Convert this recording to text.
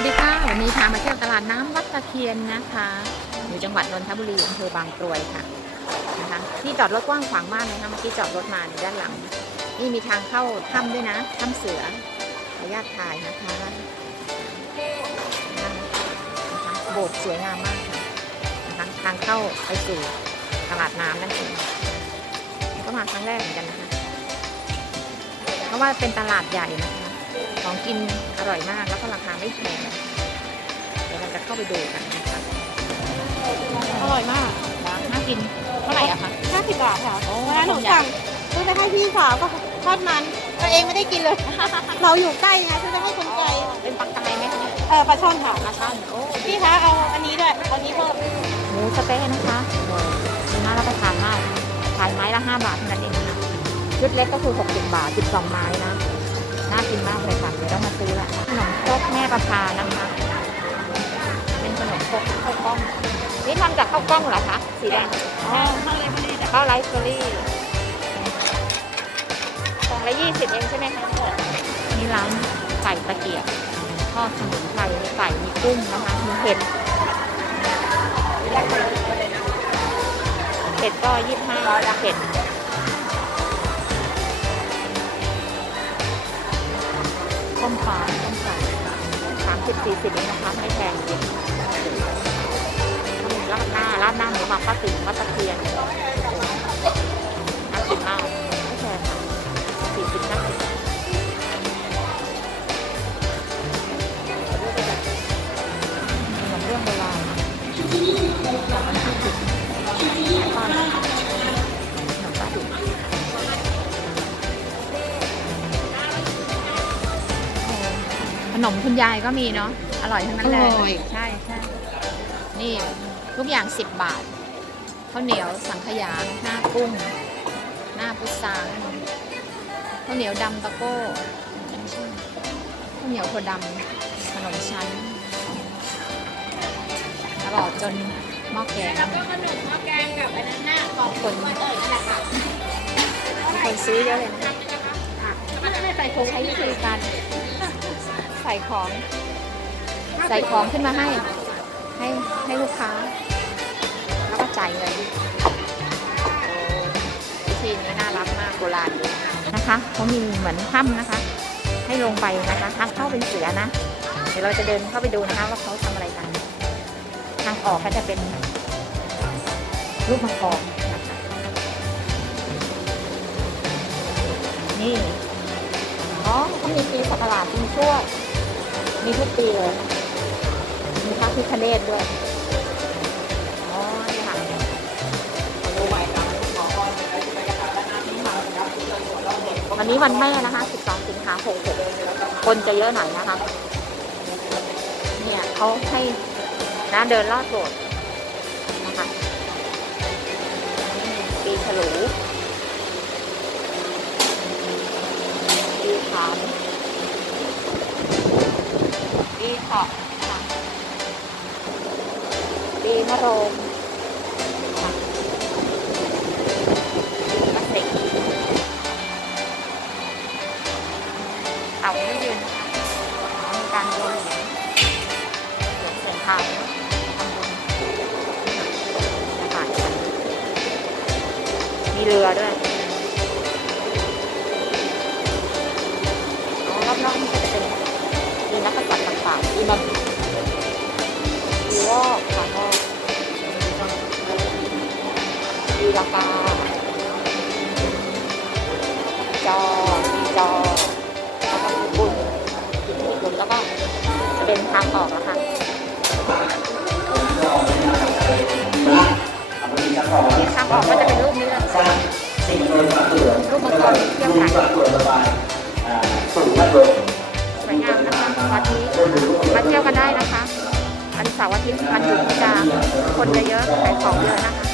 วัสดีค่ะวันนี้พามาเที่ยวตลาดน้ำวัดตะเคียนนะคะอยู่จังหวัดนนทบุรีอำเภอบางกรวยค่ะนะคะที่จอดรถกว้างขวางมากเลยค่ะเมื่อกี้จอดรถมาด้านหลัง นี่มีทางเข้าถ้ำด้วยนะถ้ำเสือขออนุญาตถ่ายนะคะนะคะโบสถ์สวยงามมากค่ะนะคะทางเข้าไปสู่ตลาดน้ำนั่นเองก็มาครั้งแรกเหมือนกันนะคะ เพราะว่าเป็นตลาดใหญ่นะคะ ของกินอร่อยมากแล้วก็ราคาไม่แพงเดี๋ยวเราจะเข้าไปดูกันนะคะอร่อยมากนะน่ากินเท่าไหร่อะคะห้าสิบบาทค่ะโอ้วันนั้นหนูสั่งซื้อไปให้พี่สาวก็ทอดมันตัวเองไม่ได้กินเลย เราอยู่ใกล้ไงซื้อไปให้คนไกลเป็นปักไตไหมคะเนี่ยเออปลาช่อนค่ะปลาช่อนโอ้พี่คะเอาอันนี้ด้วยเอาอันนี้เพิ่มหมูสะเต๊ะนะคะโอ้ดูน่ารับประทานมากขายไม้ละ 5 บาทเท่านั้นเองนะคะชุดเล็กก็คือ 60 บาท 12 ไม้นะ น่ากินมากเลยค่ะ เดี๋ยวต้องมาซื้อละขนมครกแม่ประพานะคะ เป็นขนมครกข้าวกล้อง นี่ทำจากข้าวกล้องเหรอคะ สีแดงอ๋อข้าวเลยไม่ได้จ้ะข้าวไรซ์เบอร์รี่กล่องละยี่สิบเองใช่ไหมคะนี่ร้านไก่ตะเกียบทอดสมุนไพรมีไก่มีกุ้งนะคะ มีเห็ดเห็ดก็ยี่สิบห้าเห็ด ต้มปลาต้มไก่สามสิบสี่สิบเองนะคะไม่แพงจริงราดหน้าราดหน้าหมูหมักป้าติ๋มป้าตะเคียนน่ นมคุณยายก็มีเนาะอร่อยทั้งนั้นเลยใช่ใช่นี่ทุกอย่างสิบบาทข้าวเหนียวสังขยาหน้ากุ้ง หน้าพุทราข้าวเหนียวดำตะโก้ไม่ใช่ข้าวเหนียวถั่วดำขนมชั้นตลอดจนหม้อแกง แล้วก็ขนมหม้อแกงกับอันนั้นน่ะกล่องคนเอ่ยนั่นแหละค่ะคนซื้อเยอะเลยนะ ไม่ไม่ใส่คงใช้วิธีการ ใส่ของ ใส่ของขึ้นมาให้ ให้ให้ลูกค้า แล้วก็จ่ายเงินโอ้วิธีนี้น่ารักมากโบราณดีนะคะเขามีเหมือนถ้ำนะคะ ให้ลงไปนะคะทางเข้าเป็นเสือนะ เดี๋ยวเราจะเดินเข้าไปดูนะคะ ว่าเขาทำอะไรกัน ทางออกก็จะเป็นรูปมังกรนะคะนี่อ๋อเขามีปีสักราชปีชวด มีทุกปีเลย มีพระพิคเนตด้วย อ๋อนี่ค่ะวันนี้วันแม่นะคะ 12 สิงหาคมคนจะเยอะหน่อยนะคะ เนี่ยเขาให้นะเดินลอดโบสถ์นะคะ ปีฉลู ปีขามปี เถาะค่ะปีมะโรงค่ะมะเสงเอาไม่ยืนมีการโยนเหรียญเหรียญเสียงทายทำบุญนะคะมีเรือด้วย มีมันมีวอกค่ะวอกมีลากาจอมีจอแล้วก็มีบุญมีบุญแล้วก็จะเป็นทางออกแล้วค่ะที่ทางออกก็จะเป็นรูปนี้เลยรูปมังกรเที่ยวไก่ส คนจะเยอะขายของเยอะนะคะ